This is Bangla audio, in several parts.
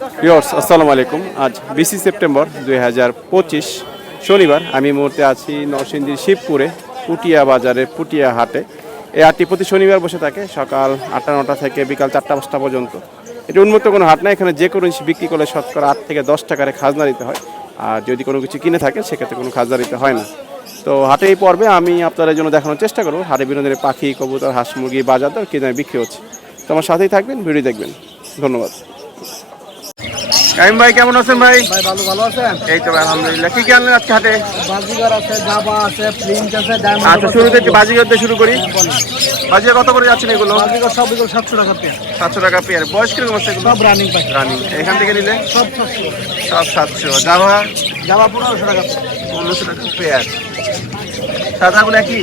ভিউয়ার্স আসসালামু আলাইকুম। আজ বিশে সেপ্টেম্বর দুই হাজার পঁচিশ শনিবার আমি মুহূর্তে আছি নরসিংদীর শিবপুরে পুটিয়া বাজারে পুটিয়া হাটে। এই হাটটি প্রতি শনিবার বসে থাকে সকাল আটটা নটা থেকে বিকাল চারটা পাঁচটা পর্যন্ত। এটি উন্মুক্ত কোনো হাট না, এখানে যে কোনো জিনিস বিক্রি করলে শতকরা আট থেকে দশ টাকারে খাজনা দিতে হয়। আর যদি কোনো কিছু কিনে থাকে, সেক্ষেত্রে কোনো খাজনা দিতে হয় না। তো হাটে এই পর্বে আমি আপনাদের জন্য দেখানোর চেষ্টা করব। হাটে বিনোদনের পাখি, কবুতর, হাঁস, মুরগি, বাজার দর কি বিক্রি হচ্ছে। তো আমার সাথেই থাকবেন, ভিডিও দেখবেন। ধন্যবাদ। কাইম ভাই কেমন আছেন ভাই? ভাই ভালো ভালো আছেন? এই তো আলহামদুলিল্লাহ। কি কি আনলেন আজকে হাটে? বাজিগার আছে জাবা আছে প্রিন্ট আছে ডায়মন্ড আচ্ছা শুরুতে একটু বাজিগর দিয়ে শুরু করি। বাজিগর কত করে যাচ্ছেন এগুলো? বাজিগার সব এগুলো সাতশো টাকা পেয়ে সাতশো টাকা পেয়ার। বয়স কীরকম আছে এগুলো? সব রানিং পাই রানিং এখান থেকে নিলে? সব সাতশো। সব সাতশো। জাভা জাবা পনেরোশো টাকা। পেয়ে পনেরোশো টাকা পেয়ার। সাদাগুলো একই?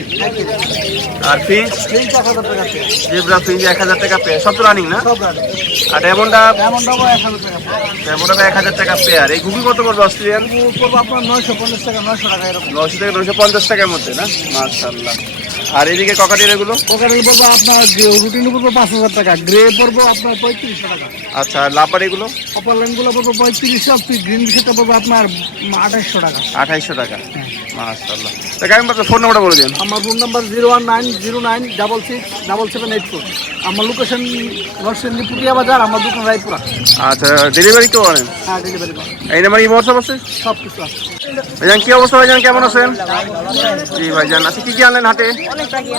আর পেয়ে জেব্রা ফিস এক হাজার টাকা পেয়ার সব তো রানিং না? আর ডায়মন্ডটা ডায়মন্ড এক হাজার টাকা পেয়ার এই ঘুগি কত করবে অস্ট্রেলিয়ান নয়শো পঞ্চাশ টাকা নয়শো টাকা এরকম। নশো থেকে নশো পঞ্চাশ টাকার মধ্যে না? মার্শাল্লাহ আর এদিকে ককাটির এগুলো? ওখানে পড়ব আপনার রুটিন পড়ব পাঁচ হাজার টাকা গ্রে পড়ব আপনার পঁয়ত্রিশশো টাকা। আচ্ছা আর লাপার এগুলো? অপার লাইনগুলো পড়ব পঁয়ত্রিশশো গ্রিন সেটা পড়ব আপনার আঠাশশো টাকা। আঠাইশশো টাকা। মাশাল্লাহ তা কেমন পাচ্ছ ফোন নাম্বারটা বলে দিন। আমার phone number zero one nine zero nine double six double seven eight four আমার লোকেশন নরসিংদী পুটিয়া বাজার আমার দোকান রায়পুরা। আচ্ছা ডেলিভারি কেউ আনেন হ্যাঁ ডেলিভারি এই নাম্বার এই হোয়াটসঅ্যাপ আছে? সব কিছু আছে। ভাইজান কি অবস্থা ভাইজান? কেমন আছেন? জি ভাইজান আচ্ছা কি কি আনলেন হাটে?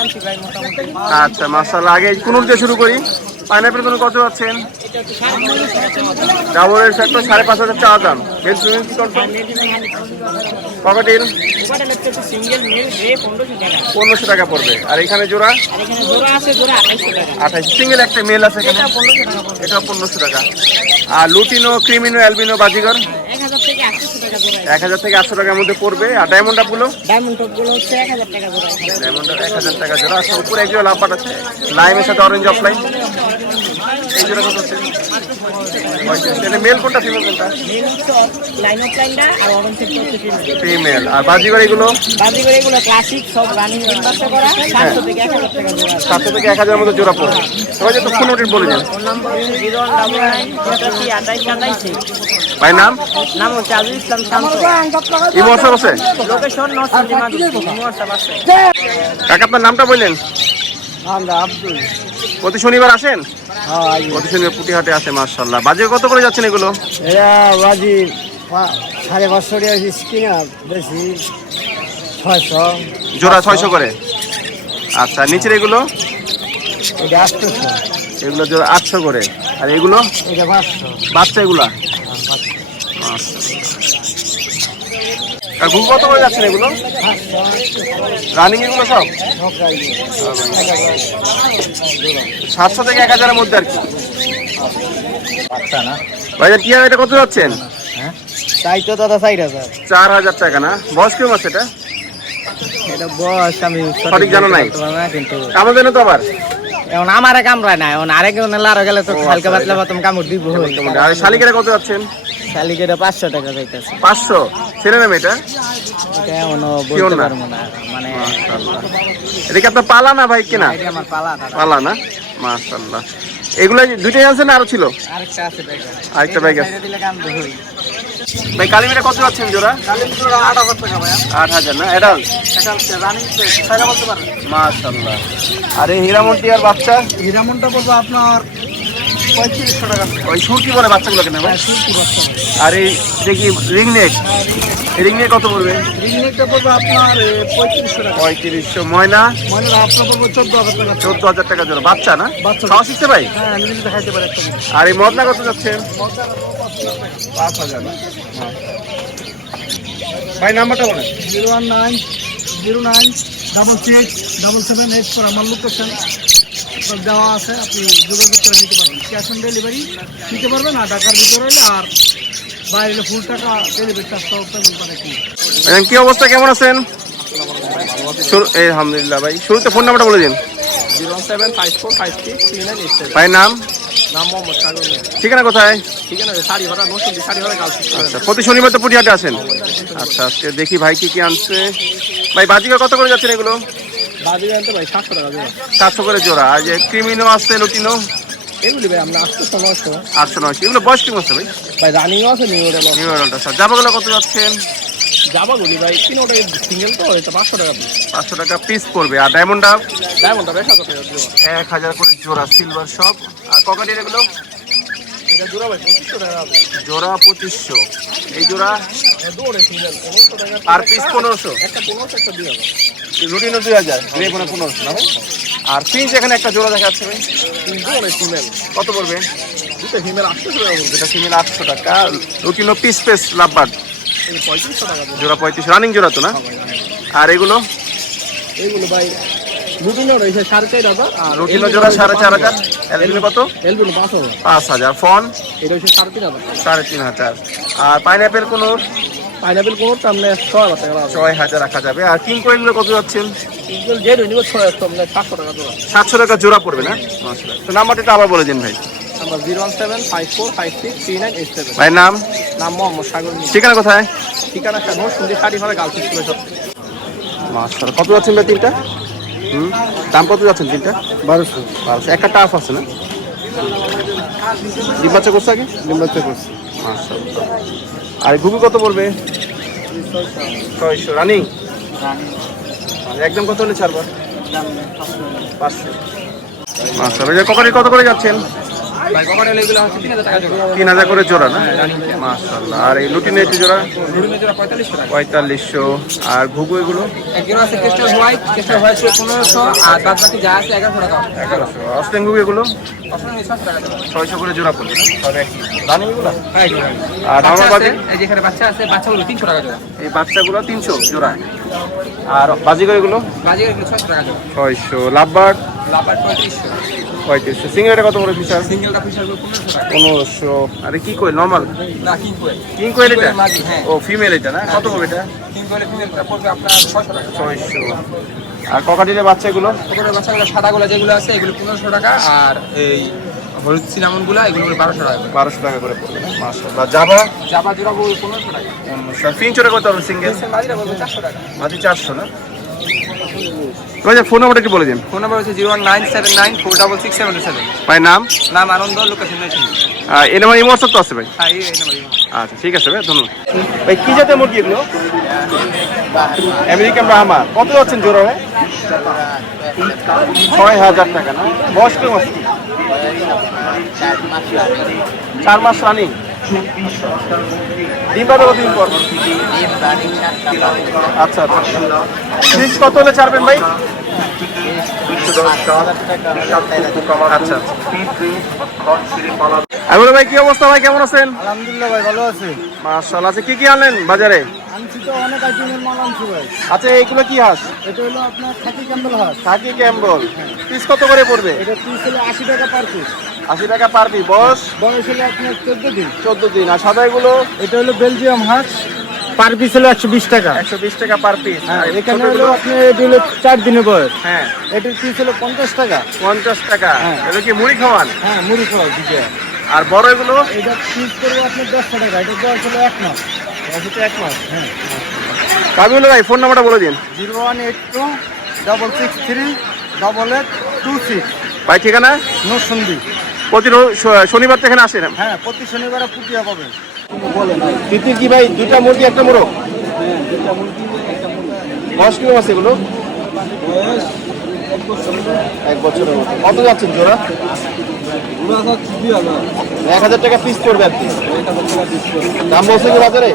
আনছি আচ্ছা মাশাল্লাহ আগে কোন দিয়ে শুরু করি? পাইনাপেল কোনো কত পাচ্ছেন ডাবলের সেক্টর সাড়ে পাঁচ হাজার চাওয়া দাম। মেল সুইমিং কি মেল গ্রে পনেরোশো টাকা পড়বে। আর এখানে জোড়া? আঠাশ সিঙ্গেল একটা মেল আছে এটা পনেরোশো টাকা। আর লুটিনো, ক্রিমিনো, অ্যালবিনো, বাজিগর? এক হাজার থেকে আটশো টাকার মধ্যে পড়বে। আর ডায়মন্ড আপগুলো ডায়মন্ড টপগুলো হচ্ছে এক হাজার টাকা জোড়া ডায়মন্ড এক হাজার টাকা জোড়া। আচ্ছা, আর উপরে এক জোড়া লাম্পার আছে। লাইমের সাথে অরেঞ্জ অফলাইন এই জোড়া কত হচ্ছে তাহলে মেল কোনটা ফিমেল কোনটা? লাইন অফলাইনটা আর অরেঞ্জ হচ্ছে ফিমেল আর বাজিগর এগুলো? বাজিগর এগুলো ক্লাসিক সব রানিং তিন বাচ্চা করা। হ্যাঁ। 700 থেকে 1000 টাকা জোড়া। 700 থেকে 1000 এর মধ্যে জোড়া পড়বে। সবাই তো ফোন নোটিশ বলে দেন ফোন নাম্বার 019 28 26 ভাই নাম? নাম হচ্ছে আজিজ ইসলাম শান্ত এই মশাব আছে? লোকেশন নরসিংদী মাদুর হোয়াটসঅ্যাপ আছে? কাকা আপনার নামটা বললেন? আমরা আব্দুল। প্রতি শনিবার আসেন? হ্যাঁ প্রতি শনিবার পুটিহাটে আসে মার্শাল্লাহ বাজে কত করে যাচ্ছেন এগুলো? এরা বাজি সাড়ে পাঁচশো টাকা কিনা বেশি। ছয়শো। জোড়া ছয়শো করে? আচ্ছা নিচের এগুলো? এটা আটশোশো এগুলো জোড়া আটশো করে। আর এগুলো? এটা পাঁচশো। বাচ্চা এগুলা? আর ঘুম কত করে যাচ্ছেন এগুলো? রানিং এগুলো সব? সাতশো থেকে এক হাজারের মধ্যে আর কি। ভাইজান কি এটা কত যাচ্ছেন? তাই তো দাদা হাজার চার হাজার টাকা না? বয়স আছে এটা? এটা বয়স আমি সঠিক জানা নাই। কিন্তু তো আবার। এখন আমার কামড়ায় না এখন আরেক লারো গেলে তো হালকা আচ্ছা, পাতলা পাতম কামড় দিব। আর শালিকেরা কত যাচ্ছেন? শালিকেটা পাঁচশো টাকা যাইতেছে পাঁচশো? ছেলে নামে এটা এটা এখনও বলতে পারব না মানে এটা কি আপনার পালা না ভাই কিনা? এটা আমার পালা পালা না? মাশাল্লাহ এগুলো দুইটাই আছে না আরও ছিল? আরেকটা আছে ব্যাগে আরেকটা ব্যাগ আছে ভাই কালিমিটা কত যাচ্ছেন জোড়া? আট হাজার না? এডাল এটা মাশাল্লাহ আর এই হীরামন্টি আর বাচ্চা? হিরামনটা পড়বে আপনার পঁয়ত্রিশশো টাকা। ওই সুরকি বলে বাচ্চাগুলোকে নেবে। হ্যাঁ সুতি বাচ্চা। আর এই এটা কি রিং নেক রিং নেক কত পড়বে? রিংনেকটা পড়বে আপনার পঁয়ত্রিশশো টাকা। পঁয়ত্রিশশো। ময়না? মানে আপনার পড়বে চোদ্দ হাজার টাকা। চোদ্দ হাজার টাকা জোড়া। বাচ্চা না? বাচ্চা। খাওয়া শিখছে ভাই হ্যাঁ নিজে দেখাইতে পারে আর এই মদনা কত যাচ্ছেন পাঁচ হাজার ভাই নাম্বারটা বলেন। Zero one nine zero nine double six double seven eight four আমার লোকেশন দেওয়া আছে আপনি যোগাযোগ করে নিতে পারবেন। ক্যাশ অন ডেলিভারি নিতে পারবেন আর ঢাকার ভিতরে হলে আর বাইরে ফুল টাকা ডেলিভারি পেমেন্ট করে কি কি অবস্থা? কেমন আছেন? শুরু এই আলহামদুলিল্লাহ ভাই শুরুতে ফোন নাম্বারটা বলে দিন। Zero seven five four five six three nine eight ভাই নাম? নাম মোহাম্মদ সাগর ঠিকানা কোথায়? আচ্ছা প্রতি শনিবার তো পুটিহাটে আসেন। আচ্ছা আজকে দেখি ভাই কি কি আনছে। ভাই বাজিকা কত করে যাচ্ছেন এগুলো? সাতশো করে জোড়া। আর যে ক্রিমিনো আসছে লুটিনো এগুলি ভাই আমরা সময় আসতো আটশো নয়শো। এগুলো বয়স কেমন আছে ভাই? ভাই রানিংও আছে নিউ মডেল নিউ মডেলটা স্যার জামাগুলো কত যাচ্ছেন? জামাগুলি ভাই তিন ওটা সিঙ্গেল তো এটা পাঁচশো টাকা পাঁচশো টাকা পিস পড়বে। আর ডায়মন্ডটা টাকা এক হাজার করে জোড়া সিলভার সব আর ককাটির এগুলো? এটা জোড়া ভাই পঁচিশশো টাকা হবে। জোড়া এই জোড়া? দৌড়ে সিঙ্গেল পনেরোশো টাকা। আর পিস পনেরোশো? একটা পনেরোশো একটা দিয়ে রুটিনও দুই হাজার গ্রে কোনো পনেরোশো না ভাই? আর পিস এখানে একটা জোড়া দেখা যাচ্ছে ভাই ফিমেল কত পড়বে? দুটো ফিমেল আটশো টাকা ফিমেল টাকা। রুটিনও পিস পেস লাভবার্ড টাকা জোড়া পঁয়ত্রিশ রানিং জোড়া তো না? আর এগুলো? এইগুলো ভাই রুটিনও রয়েছে সাড়ে চার হাজার আর রুটিনও জোড়া সাড়ে চার হাজার। এলবিনো কত? এলবিনো পাঁচ হাজার। পাঁচ হাজার। ফোন? এটা হচ্ছে সাড়ে তিন হাজার। সাড়ে তিন হাজার। আর পাইনাপেল কোনো? ছয় হাজার টাকা ছয় হাজার রাখা যাবে। আর কিং কোয়েলগুলো কত যাচ্ছেন? সিঙ্গেল যে নিব ছয় হাজার সাতশো টাকা জোড়া। সাতশো টাকা জোড়া পড়বে না। তো নাম্বারটা আবার বলে দিন ভাই। Number zero one seven five four five six three nine eight seven. ভাইয়ের নাম? নাম মোহাম্মদ সাগর ঠিকানা কোথায়? ঠিকানা সাগর সুন্দর শাড়ি ঘরে গার্লস স্কুলের সব মাশাআল্লাহ। কত যাচ্ছেন ভাই তিনটা? হুম? দাম কত যাচ্ছেন তিনটা? বারোশো। বারোশো। একটা টাফ আছে না? ডিম বাচ্চা করছে আগে? ডিম বাচ্চা করছে। আচ্ছা আর ঘুঘু কত পড়বে? ছয়শো। রানিং? একদম কত হলে ছাড়বো? পাঁচশো। আচ্ছা কখন কত করে যাচ্ছেন? তিন হাজার করে জোড়া না? আর এই লুটিনে একটু জোড়া? পঁয়তাল্লিশশো আর ঘুঘু এগুলো? এগারোশো ঘুঘু এগুলো? দেবো ছয়শো করে জোড়া পড়বে হ্যাঁ আর যেখানে বাচ্চা আছে বাচ্চাগুলো তিনশো টাকা জোড়া। এই বাচ্চাগুলো তিনশো জোড়া। আর বাজিগর এগুলো? ছশো টাকা জোড়া। ছয়শো। লাভবার্ড পঁয়ত্রিশশো। পঁয়ত্রিশশো সিঙ্গারটা কত করে ফিচার? সিঙ্গেলটা পিসারগুলো পনেরোশো আরে কি কই নর্মাল না কিং কোয়েল কিং কোয়েল এটা? হ্যাঁ। ও ফিমেল এটা না? কত হবে এটা? কিং ফিমেলটা পড়বে আপনার টাকা। ছয়শো। আর ককাটিলের বাচ্চাগুলো? ওপরের বাচ্চাগুলো সাদাগুলো যেগুলো আছে এগুলো পনেরোশো টাকা। আর এই হলুদ সিনামনগুলো এগুলো বারোশো টাকা বারোশো টাকা করে পড়বে মাশাআল্লাহ। জাবা? জামা জোড়া পনেরোশো টাকা। ফিনচোরে কত হবে সিঙ্গেল মাদিরা চারশো টাকা। মাঝে চারশো না? ফোন নাম্বারটা একটু বলে দিন। ফোন নাম্বার হচ্ছে zero one nine seven nine four double six seven seven. ভাই নাম? নাম আনন্দ লোকেশন এই নাম্বার ইমোটসঅ্যাপ তো আছে ভাই? হ্যাঁ এই এই নাম্বার আচ্ছা ঠিক আছে ভাই ধন্যবাদ। ভাই কি জাতের মুরগি এগুলো? American Brahma. কত যাচ্ছেন জোড়া ভাই? ছয় হাজার টাকা না? বয়স কেমন আছে? চার মাস রানিং। ডিম পাবে কতদিন পর? আচ্ছা আচ্ছা। ফিস কত হলে ছাড়বেন ভাই? আচ্ছা আচ্ছা। আমির ভাই কি অবস্থা ভাই? কেমন আছেন? আলহামদুলিল্লাহ ভাই ভালো আছে। মাশাআল্লাহ। আচ্ছা কি কি আনলেন বাজারে? আনছি তো অনেক আইটেমের মাল আনছি ভাই। আচ্ছা এইগুলো কি হাঁস? এটা হলো আপনার খাকি ক্যাম্বেল হাঁস। থাকি ক্যাম্বল। পিস কত করে পড়বে? এটা পিস হলো আশি টাকা পার পিস। আশি টাকা পার পিস। বয়স? বয়স হলো আপনার চোদ্দ দিন। চোদ্দ দিন। আর সাদা এগুলো? এটা হলো বেলজিয়াম হাঁস। পার পিস হলো একশো বিশ টাকা। একশো বিশ টাকা পার পিস। হ্যাঁ এখানে হলো আপনার এটা হলো চার দিনের বয়স। হ্যাঁ। এটার পিস হলো পঞ্চাশ টাকা। পঞ্চাশ টাকা। হ্যাঁ। এগুলো কি মুড়ি খাওয়ান? হ্যাঁ মুড়ি খাওয়া দিকে আর বড় এগুলো? এটা পিস করব আপনার দশটা টাকা। এটা বয়স হলো এক মাস। একশো এক মাস হ্যাঁ। কাবিউল ভাই ফোন নাম্বারটা বলে দিন। Zero one eight two double six three double eight two six. ভাই ঠিকানা? নসন্দি প্রতি শনিবার তো এখানে আসেন হ্যাঁ প্রতি শনিবারে পুটিয়া পাবেন। তিতির কি ভাই দুইটা মুরগি একটা মোরগ? বয়স কীরকম আছে এগুলো? এক বছরের মতো। কত যাচ্ছেন জোড়া? এক হাজার টাকা পিস পড়বে কি দাম বলছে কি বাজারে?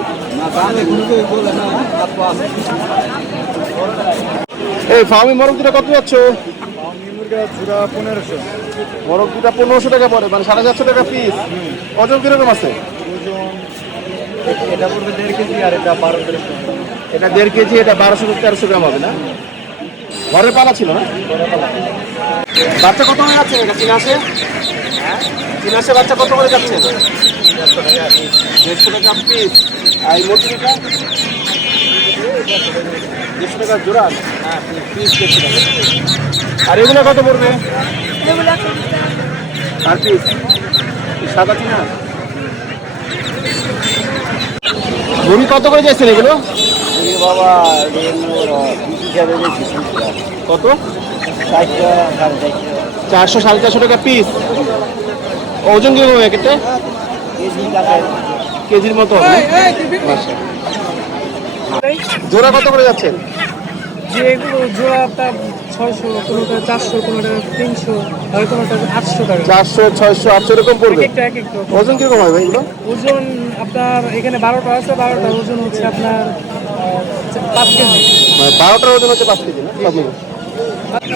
এই ফার্মি মোরগ দুটা কত যাচ্ছ? মোরগ দুটা পনেরোশো টাকা পড়ে মানে সাড়ে চারশো টাকা পিস ওজন কীরকম আছে? এটা পড়বে দেড় কেজি আর এটা বারো এটা দেড় কেজি এটা বারোশো তেরোশো গ্রাম হবে না? ঘরের পালা ছিল না? বাচ্চা কত করে যাচ্ছে? এটা তিন আসে তিন আসে বাচ্চা কত করে যাচ্ছে? দেড়শো টাকা পিস আর এই মুরগিটা দেড়শো টাকা জোড়া? হ্যাঁ পিস দেড়শো টাকা। আর এগুলো কত পড়বে? আর পিস সাদা কিনা মুড়ি কত করে যাচ্ছেন এগুলো? বাবা কত? চারশো সাড়ে চারশো টাকা পিস ওজন এক একটা কেজি কেজির মতো হবে। জোড়া কত করে যাচ্ছেন যে এগুলো জোড়া আপনার ছয়শো কোনোটা চারশো কোনোটা তিনশো আর কোনোটা আটশো টাকা। চারশো ছয়শো আটশো এরকম পড়বে? ওজন কীরকম হয় ভাই এগুলো? ওজন আপনার এখানে বারোটা আছে বারোটা ওজন হচ্ছে আপনার পাঁচ কেজি। মানে বারোটার ওজন হচ্ছে পাঁচ কেজি না?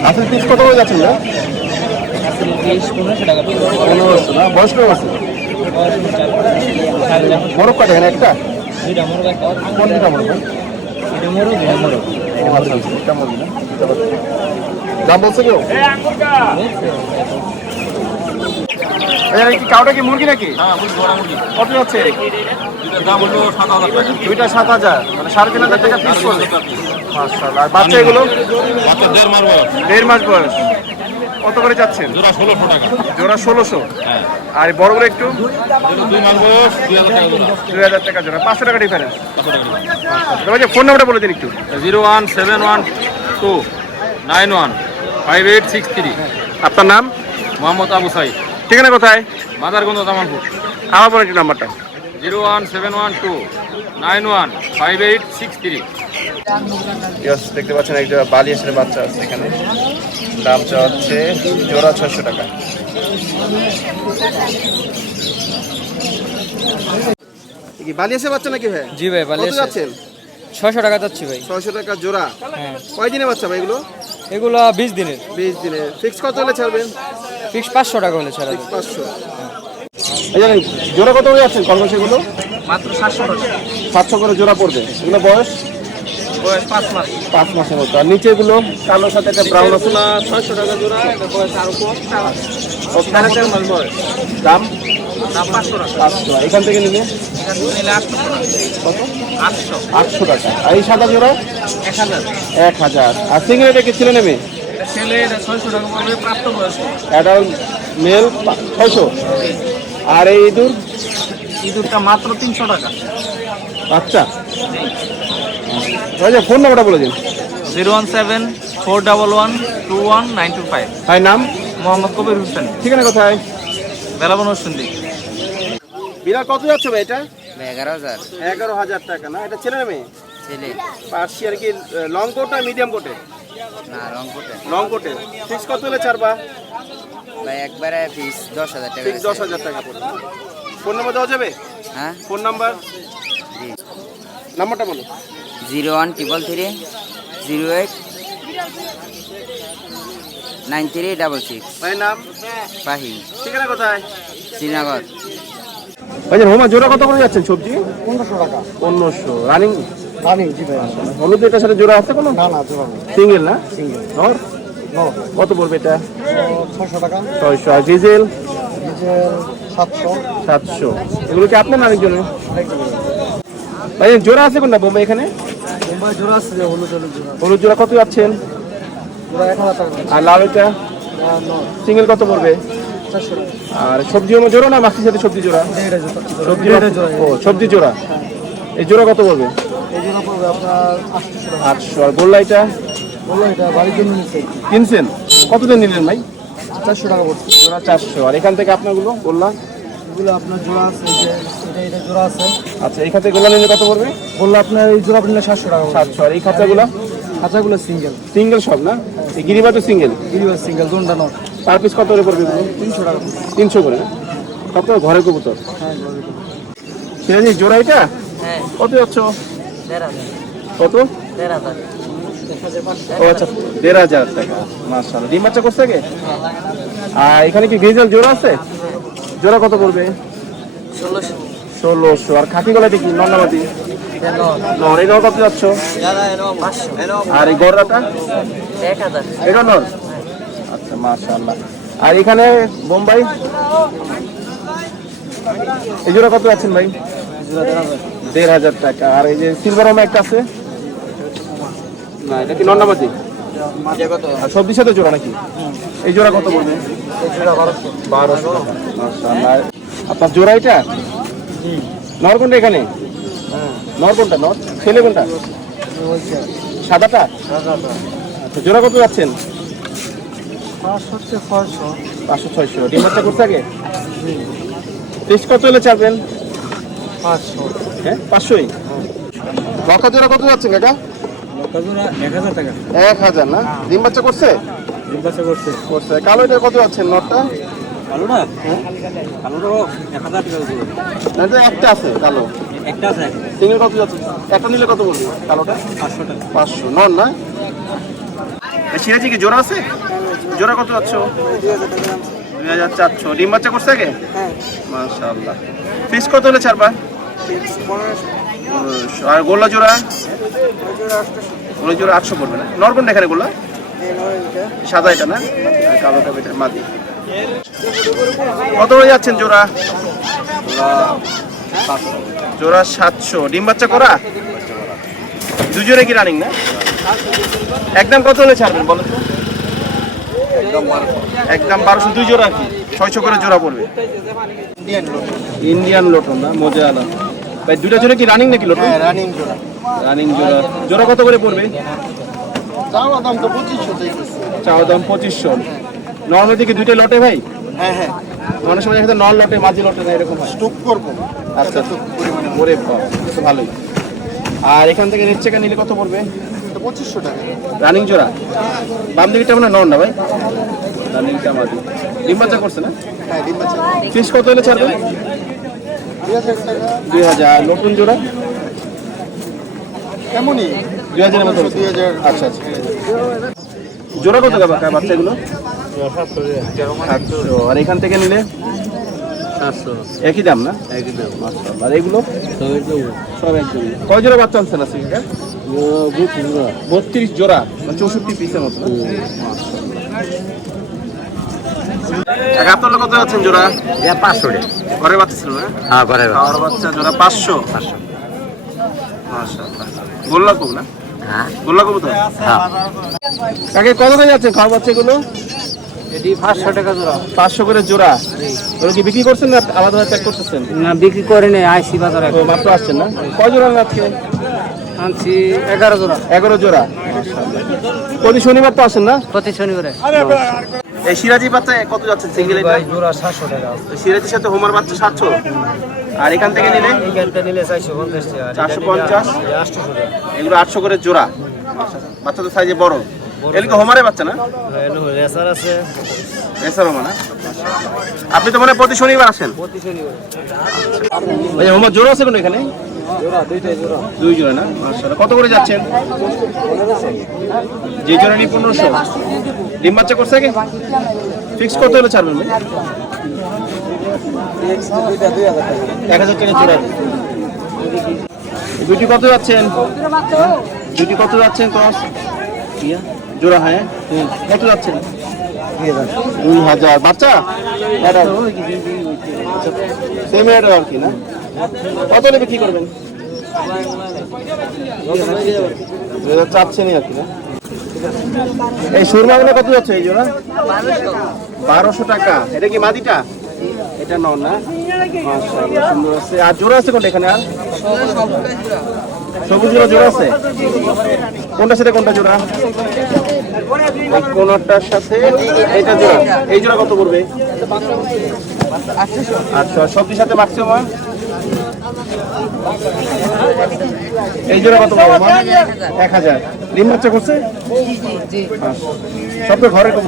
আসলে পিস কত করে যাচ্ছেন না পনেরোশো বয়স কম আছে মোরগ কাটে এখানে একটা? দুইটা মোরগ একটা কোন দুটা মোরগ ভাই। এটা মোরগ এটা মোরগ আচ্ছা, আচ্ছা, মুরগি। দাম বলছে কেউ? কি কাউটা কি মুরগি নাকি? কত যাচ্ছে? দুইটা সাত হাজার। মানে সাড়ে তিন হাজার টাকা পিস করবে মাশাআল্লাহ। আর বাচ্চা এগুলো? দেড় মারব দেড় মাস বয়স। কত করে যাচ্ছেন জোড়া ষোলোশো টাকা। জোড়া ষোলোশো? হ্যাঁ। আর এই বড়গুলো একটু? দুই মাস বয়স হাজার টাকা জোড়া। পাঁচশো টাকা ডিফারেন্স পাঁচশো তোমাকে ফোন নাম্বারটা বলে দিন একটু। Zero one seven one two nine one five eight six three. আপনার নাম? মোহাম্মদ আবু সাইদ। ঠিকানা কোথায়? মাদারগঞ্জ জামালপুর। আমার বলে একটু নাম্বারটা। Zero one seven one two nine one five eight six three. দেখতে পাচ্ছেন একটা বালি আসলে বাচ্চা আছে এখানে। দাম হচ্ছে জোড়া ছশো টাকা। কি বালি আসে বাচ্চা নাকি ভাই? জি ভাই কত যাচ্ছেন? ছয়শো টাকা যাচ্ছি ভাই। ছয়শো টাকা জোড়া। হ্যাঁ। কয় দিনে বাচ্চা ভাই এগুলো? এগুলো বিশ দিনের। বিশ দিনে ফিক্স কত হলে ছাড়বেন? ফিক্স পাঁচশো টাকা হলে ছাড়া পাঁচশো। জোড়া কত করে যাচ্ছেন কলকাতা এগুলো? মাত্র সাতশো সাতশো করে জোড়া পড়বে। এগুলো বয়স? বয়স পাঁচ মাস। পাঁচ মাসের মতো। আর নিচে এগুলো কালোর সাথে একটা ব্রাউন আছে। ছয়শো টাকা জোড়া বয়স আরও কম। কত সাড়ে চার মাস বয়স? দাম? দাম পাঁচশো এখান থেকে নিলে? আটশো টাকা। আর এই সাদা জোড়া? এক হাজার। এক হাজার। আর সিঙ্গেল এটা কি ছেলে নেবে? এটা ছেলে এটা ছয়শো টাকা পড়বে প্রাপ্ত বয়স্ক। অ্যাডাল্ট মেল ছয়শো। আর এই ইঁদুর? ইঁদুরটা মাত্র তিনশো টাকা। বাচ্চা আচ্ছা ফোন নাম্বারটা বলে দিন। Zero one seven four double one two one nine two five. ভাই নাম? মোহাম্মদ কবির হোসেন। ঠিকানা কোথায়? বেলাবন সন্ধি বিড়াল কত যাচ্ছে ভাই এটা? এগারো হাজার। এগারো হাজার টাকা না? এটা ছেলে মেয়ে? ছেলে। পার্সি আর কি লং কোট আর মিডিয়াম কোটে না রংপুরে লং কোটে। ফিক্স কত হলে ছাড়বা? ভাই একবারে ফিস দশ হাজার টাকা ফিক্স দশ হাজার টাকা পড়বে। ফোন নাম্বার দেওয়া যাবে? হ্যাঁ? Phone number? জি। নাম্বারটা বলো। Zero one triple three zero eight nine three double six. ভাই নাম? ফাহিম। ঠিকানা কোথায়? শ্রীনগর। ভাই হোমা জোড়া কত করে যাচ্ছেন সবজি? পনেরোশো টাকা। পনেরোশো। রানিং? রানিং জি ভাই। হলুদ এটার সাথে জোড়া আছে কোনো? না না জোড়া সিঙ্গেল না? সিঙ্গেল। নর কত পড়বে এটা? ছশো টাকা। ছয়শো। আর ডিজেল? ডিজেল সাতশো। সাতশো। এগুলো কি আপনার জন্য ভাই জোড়া আছে কোনটা বোম্বাই এখানে? মুম্বাই জোড়া আছে হলুদ হলুদ জোড়া। হলুদ জোড়া কত যাচ্ছেন? আর লাল এটা? সিঙ্গেল কত পড়বে? আর সবজি জোড়া না মাছের সাথে সবজি জোড়া? সবজি জোড়া ও সবজি জোড়া। এই জোড়া কত পড়বে? এই জোড়া পড়বে আপনার আটশো টাকা। আটশো। আর গোল্লা এটা? বলল এটা বাড়ির জন্য নিচ্ছে। কিনছেন? কতদিন নিলেন ভাই? চারশো টাকা পড়ছে। জোড়া চারশো। আর এখান থেকে আপনারগুলো গোল্লা? এগুলো আপনার জোড়া আছে এই যে এটা এটা জোড়া আছে। আচ্ছা এখান থেকে গোল্লা নিলে কত পড়বে? বলল আপনার এই জোড়া নিলে সাতশো টাকা সাতশো। আর এই খাঁচাগুলো খাঁচাগুলো সিঙ্গেল। সিঙ্গেল সব না? এই সিঙ্গেল? গিরিবাস সিঙ্গেল দোনটা নট পার পিস কত করে পড়বে এগুলো? তিনশো টাকা তিনশো করে না? কত? ঘরে কবুতর? হ্যাঁ জোড়া এটা? হ্যাঁ। কত যাচ্ছ? কত? ও আচ্ছা দেড় হাজার টাকা মাসাল ডিম বাচ্চা করছে কে আর এখানে কি গ্রিজেল জোড়া আছে? জোড়া কত পড়বে? ষোলোশো। ষোলোশো। আর খাকি গলাটি কি? নন্নাবাতি নর নর কত যাচ্ছ? আর এই গররাটা এক হাজার। এটা নর আচ্ছা মাশাআল্লাহ। আর এখানে বোম্বাই? এই জোড়া কত যাচ্ছেন ভাই? দেড় হাজার টাকা। আর এই যে সিলভার একটা আছে? না এটা কি নন্নামাতি আর সবজির সাথে জোড়া নাকি? এই জোড়া কত পড়বে? বারোশো। আপনার জোড়া এটা? নর কোনটা এখানে? নর কোনটা? নর? ছেলে কোনটা? সাদাটা? আচ্ছা জোড়া কত যাচ্ছেন? পাঁচশো ছয়শো। পাঁচশো ছয়শো। ডিম বাচ্চা করতে আগে? ফিক্স কত হলে ছাড়বেন? পাঁচশো। হ্যাঁ পাঁচশোই লক্ষা জোড়া কত যাচ্ছে কাকা? এক হাজার টাকা। এক হাজার না? ডিম বাচ্চা করছে? নির্বাচন করছে। করছে। কালো এটা কত যাচ্ছে নটটা? কালোটা? কালোটা এক হাজার টাকা একটা আছে কালো। একটা আছে সিঙ্গেল কত যাচ্ছে? একটা নিলে কত বলবি? কালোটা? পাঁচশো টাকা। পাঁচশো। নন না? সিরাজি কি জোড়া আছে? জোড়া কত যাচ্ছে দুই হাজার চারশো। ডিম বাচ্চা করছে আগে? মাশাআল্লাহ। ফিস কত হলে ছাড়বা। আর গোল্লা জোড়া? গোল্লা জোড়া আটশো পড়বে না। নরকম এখানে গোল্লা? সাদা এটা না? কালোটা বেটা মাদি। কত হয়ে যাচ্ছেন জোড়া? জোড়া সাতশো। ডিম বাচ্চা করা? দুজনে কি রানিং না? একদম কত হলে ছাড়বেন বলো তো? একদম বারোশো। দুই জোড়া কি? ছয়শো করে জোড়া পড়বে। ইন্ডিয়ান লোটন না? মজা আলা ভাই দুটা জোড়া কি রানিং নাকি লোটন রানিং জোড়া। রানিং জোড়া। জোড়া কত করে পড়বে? চাওয়া দাম তো পঁচিশশো চাওয়া দাম পঁচিশশো। নর্মাল থেকে দুইটা লটে ভাই? হ্যাঁ হ্যাঁ। অনেক সময় দেখা যায় নন লটে মাঝি লটে না এরকম হয়। স্টুক করব। আচ্ছা। ওরে বাপ, তো ভালোই। আর এখান থেকে রেট চেকা নিলে কত পড়বে? পঁচিশশো টাকা। রানিং জোড়া? বাম দিকটা মানে নন না ভাই? রানিংটা মাদি ডিম বাচ্চা করছে না? হ্যাঁ ফিস কত হলে ছাড়বে? দুই হাজার নতুন জোড়া? কেমনই দুই হাজারের মতো দুই হাজার। আচ্ছা আচ্ছা। জোড়া কত টাকা বাচ্চাগুলো? সাতশো। আর এখান থেকে নিলে? একই দাম না? একই দাম। আর এগুলো? সব একদম কয় জোড়া বাচ্চা আনছেন আছে বত্রিশ জোড়া। মানে চৌষট্টি পিসের মতো আপনার কত যাচ্ছেন জোড়া? পাঁচশো টাকা ঘরে বাচ্চা ছিল না? হ্যাঁ করে খাওয়ার বাচ্চা জোড়া পাঁচশো? পাঁচশো। গোল্লা কম না? হ্যাঁ। গোল্লা কম তো? হ্যাঁ। কাকে কত করে যাচ্ছে খাওয়ার বাচ্চাগুলো? এটি পাঁচশো টাকা জোড়া। পাঁচশো করে জোড়া। ওরা কি বিক্রি করছেন না আলাদা প্যাক করতেছেন? না বিক্রি করে নেই আইসি বাজারে। মাত্র আসছেন না? কয় জোড়া আজকে? আনছি এগারো জোড়া। এগারো জোড়া। প্রতি শনিবার তো আসেন না? প্রতি শনিবারে। এই সিরাজি বাচ্চা কত যাচ্ছে সিঙ্গেল এটা? জোড়া সাতশো টাকা। সিরাজির সাথে হোমার বাচ্চা সাতশো? আর এখান থেকে নিলে? এইখানটা নিলে চারশো পঞ্চাশ টাকা চারশো পঞ্চাশ? আটশো টাকা। এগুলো আটশো করে জোড়া। বাচ্চা তো সাইজে বড়। এগুলো হোমারের বাচ্চা না? রেসার আছে। এছাড়াও মানে আপনি তো মনে হয় প্রতি শনিবার আসেন। প্রতি শনিবার। ভাই হোমার জোড়া আছে কোনো এখানে? দুই জোড়া না? মাশাআল্লাহ। কত করে যাচ্ছেন? যে জোড়া নিয়ে পনেরোশো। ডিম বাচ্চা করছে আগে? ফিক্স কত হলে ছাড়বেন ভাই। এক হাজার টাকা জোড়া। দুটি কত যাচ্ছেন? দুটি কত যাচ্ছেন ক্রস? জোড়া হ্যাঁ? কত যাচ্ছেন? দুই হাজার। বাচ্চা? সেম রেট আর কি না? কত নেবে কি করবেন? চাচ্ছেনই আর কি না? এই সুরমাগুলো কত যাচ্ছে এই জোড়া? বারোশো টাকা। এটা কি মাদিটা? এটা নন না। সুন্দর আছে। আর জোড়া আছে কোনটা এখানে আর? সবুজ জোড়া জোড়া আছে? কোনটার সাথে কোনটা জোড়া? কোনটার সাথে এইটা জোড়া। এই জোড়া কত পড়বে? আচ্ছা সবজির সাথে ম্যাক্সিমাম এই জোড়া কত মা? এক হাজার। ডিম বাচ্চা করছে? সব তো ঘরে কম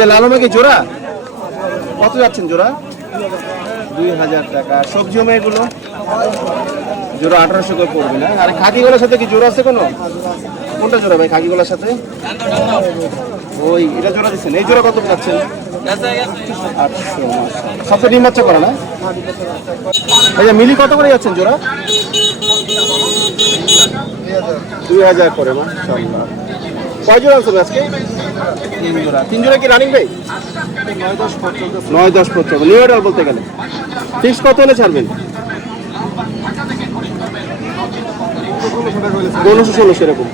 যে লালমা কি জোড়া? কত যাচ্ছেন জোড়া? দুই হাজার টাকা। সবজি ওমা এগুলো জোড়া আঠারোশো করে পড়বে, না? আর খাকিগুলোর সাথে কি জোড়া আছে কোনো? কোনটা জোড়া ভাই খাকিগুলোর সাথে? ওই, এটা জোড়া দিচ্ছেন। এই জোড়া কত যাচ্ছেন? আটশো সবটা ডিম বাচ্চা করে না? যে মিলি কত করে যাচ্ছেন জোড়া? দুই হাজার করে মা কয় জোড়া আছে আজকে? তিন জোড়া। তিন জোড়া কি রানিং ভাই নয় দশ পর্যন্ত নিউ অর্ডার বলতে গেলে। ফিক্স কত হলে ছাড়বেন? পনেরোশো ষোলোশো এরকম।